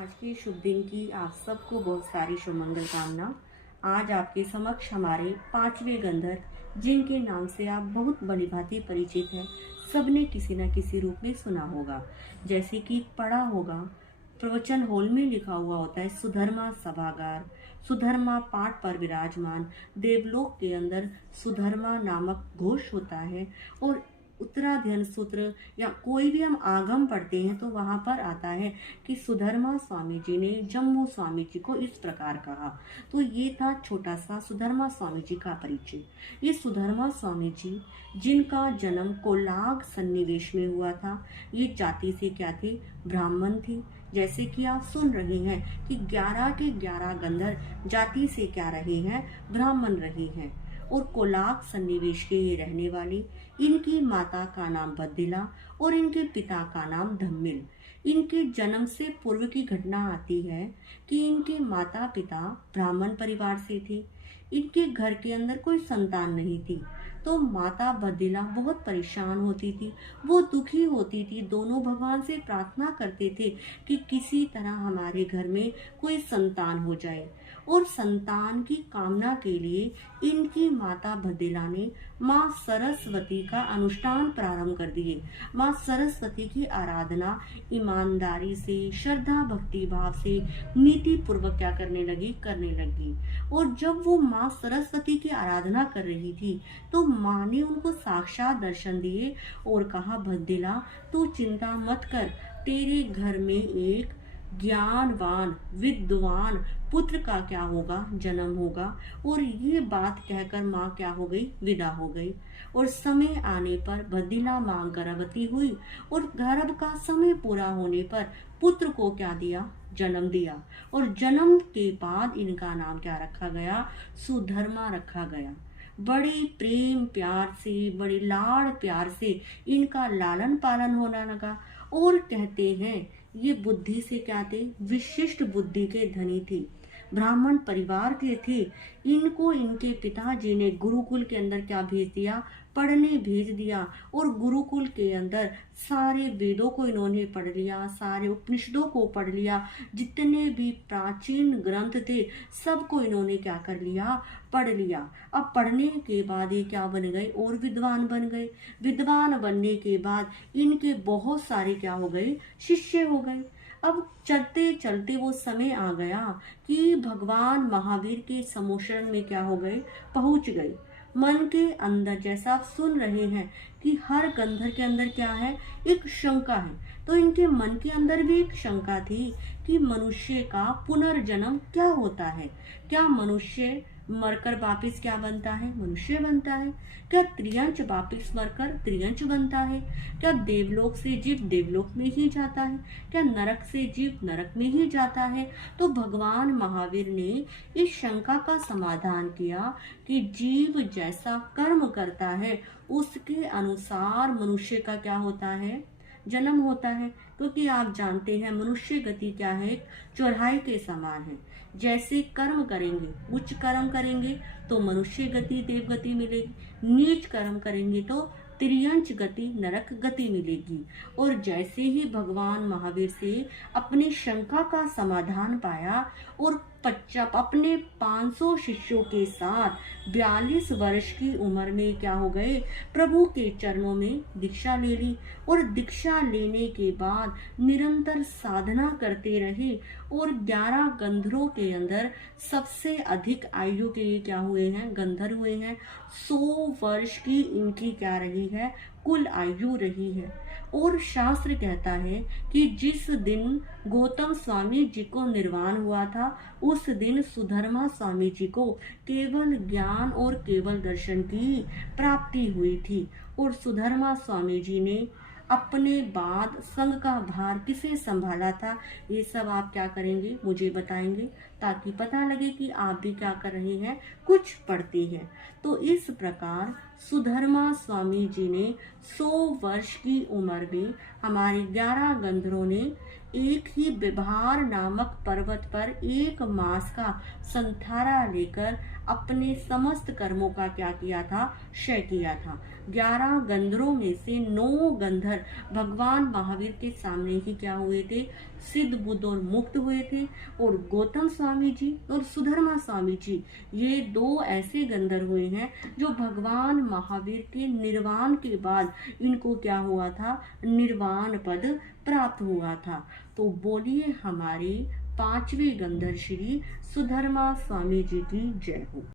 आज के शुभ दिन की आप सबको बहुत सारी शुभमंगल कामना। आज आपके समक्ष हमारे पांचवें गंधर, जिनके नाम से आप बहुत भलीभांति परिचित हैं, सबने किसी न किसी रूप में सुना होगा। जैसे कि पढ़ा होगा, प्रवचन हॉल में लिखा हुआ होता है सुधर्मा सभागार, सुधर्मा पाठ पर विराजमान, देवलोक के अंदर सुधर्मा नामक घोष होता है। और उत्तराध्ययन सूत्र या कोई भी हम आगम पढ़ते हैं तो वहां पर आता है कि सुधर्मा स्वामी जी ने जम्मू स्वामी जी को इस प्रकार कहा। तो ये था छोटा सा सुधर्मा स्वामी जी का परिचय। ये सुधर्मा स्वामी जी, जिनका जन्म कोलाग सन्निवेश में हुआ था, ये जाति से क्या थे? ब्राह्मण थी। जैसे कि आप सुन रहे हैं कि 11 के 11 गंधर जाति से क्या रहे हैं? ब्राह्मण रहे हैं। और कोलाग सन्निवेश के ये रहने वाले, इनकी माता का नाम बद्दिला और इनके पिता का नाम धम्मिल। इनके जन्म से पूर्व की घटना आती है कि इनके माता पिता ब्राह्मण परिवार से थे। इनके घर के अंदर कोई संतान नहीं थी, तो माता बद्दिला बहुत परेशान होती थी, वो दुखी होती थी। दोनों भगवान से प्रार्थना करते थे कि किसी तरह हमारे घर में कोई संतान हो जाए। और संतान की कामना के लिए इनकी माता बद्दिला ने माँ सरस्वती का अनुष्ठान प्रारंभ कर दिए। माँ सरस्वती की आराधना ईमानदारी से, श्रद्धा भक्ति भाव से, नीति पूर्वक क्या करने लगी। और जब वो माँ सरस्वती की आराधना कर रही थी तो माँ ने उनको साक्षात दर्शन दिए और कहा, बद्दिला तू चिंता मत कर, तेरे घर में एक ज्ञानवान विद्वान पुत्र का क्या होगा? जन्म होगा। और ये बात कहकर माँ क्या हो गई? विदा हो गई। और समय आने पर बद्दिला माँ गर्भवती हुई और गर्भ का समय पूरा होने पर पुत्र को क्या दिया? जन्म दिया। और जन्म के बाद इनका नाम क्या रखा गया? सुधर्मा रखा गया। बड़े प्रेम प्यार से, बड़े लाड़ प्यार से इनका लालन पालन होने लगा। और कहते हैं ये बुद्धि से क्या थे? विशिष्ट बुद्धि के धनी थे, ब्राह्मण परिवार के थे। इनको इनके पिताजी ने गुरुकुल के अंदर क्या भेज दिया? पढ़ने भेज दिया। और गुरुकुल के अंदर सारे वेदों को इन्होंने पढ़ लिया, सारे उपनिषदों को पढ़ लिया, जितने भी प्राचीन ग्रंथ थे सबको इन्होंने क्या कर लिया? पढ़ लिया। अब पढ़ने के बाद ये क्या बन गए? और विद्वान बन गए। विद्वान बनने के बाद इनके बहुत सारे क्या हो गए? शिष्य हो गए। अब चलते चलते वो समय आ गया कि भगवान महावीर के समोशरण में क्या हो गए? पहुंच गए। मन के अंदर, जैसा आप सुन रहे हैं कि हर गंधर के अंदर क्या है? एक शंका है। तो इनके मन के अंदर भी एक शंका थी कि मनुष्य का पुनर्जन्म क्या होता है? क्या मनुष्य मरकर वापिस क्या बनता है? मनुष्य बनता है। क्या त्रियंच वापिस मरकर त्रियंच बनता है? क्या देवलोक से जीव देवलोक में ही जाता है? क्या नरक से जीव नरक में ही जाता है? तो भगवान महावीर ने इस शंका का समाधान किया कि जीव जैसा कर्म करता है उसके अनुसार मनुष्य का क्या होता है? जन्म होता है। क्योंकि आप जानते हैं मनुष्य गति क्या है? चौराहे के समान है। जैसे कर्म करेंगे, उच्च कर्म करेंगे तो मनुष्य गति देव गति मिलेगी, नीच कर्म करेंगे तो त्रियंच गति नरक गति मिलेगी। और जैसे ही भगवान महावीर से अपनी शंका का समाधान पाया और अपने 500 शिष्यों के साथ 42 वर्ष की उम्र में क्या हो गए? प्रभु के चरणों में दीक्षा ले ली। और दीक्षा लेने के बाद निरंतर साधना करते रहे। और 11 गंधर्वों के अंदर सबसे अधिक आयु के ये क्या हुए हैं? गंधर्व हुए हैं। 100 वर्ष की इनकी क्या रही है? कुल आयु रही है। और शास्त्र कहता है कि जिस दिन गौतम स्वामी जी को निर्वाण हुआ था उस दिन सुधर्मा स्वामी जी को केवल ज्ञान और केवल दर्शन की प्राप्ति हुई थी। और सुधर्मा स्वामी जी ने अपने बाद संघ का भार किसे संभाला था? ये सब आप क्या करेंगे? मुझे बताएंगे, ताकि पता लगे कि आप भी क्या कर रहे हैं, कुछ पढ़ते हैं। तो इस प्रकार सुधर्मा स्वामी जी ने 100 वर्ष की उम्र में हमारे 11 गंधर्वों ने एक ही विभार नामक पर्वत पर 1 मास का संथारा लेकर अपने समस्त कर्मों का क्या किया था? क्षय किया था। 11 गंधर्वों में से 9 गंधर्व भगवान महावीर के सामने ही क्या हुए थे? सिद्ध बुद्ध और मुक्त हुए थे। और गौतम स्वामी जी और सुधर्मा स्वामी जी, ये दो ऐसे गंधर्व हुए हैं जो भगवान महावीर के निर्वाण के बाद इनको क्या हुआ था, निर्वाण पद प्राप्त हुआ था। तो बोलिए हमारे पांचवे गंधर्व श्री सुधर्मा स्वामी जी की जय हो।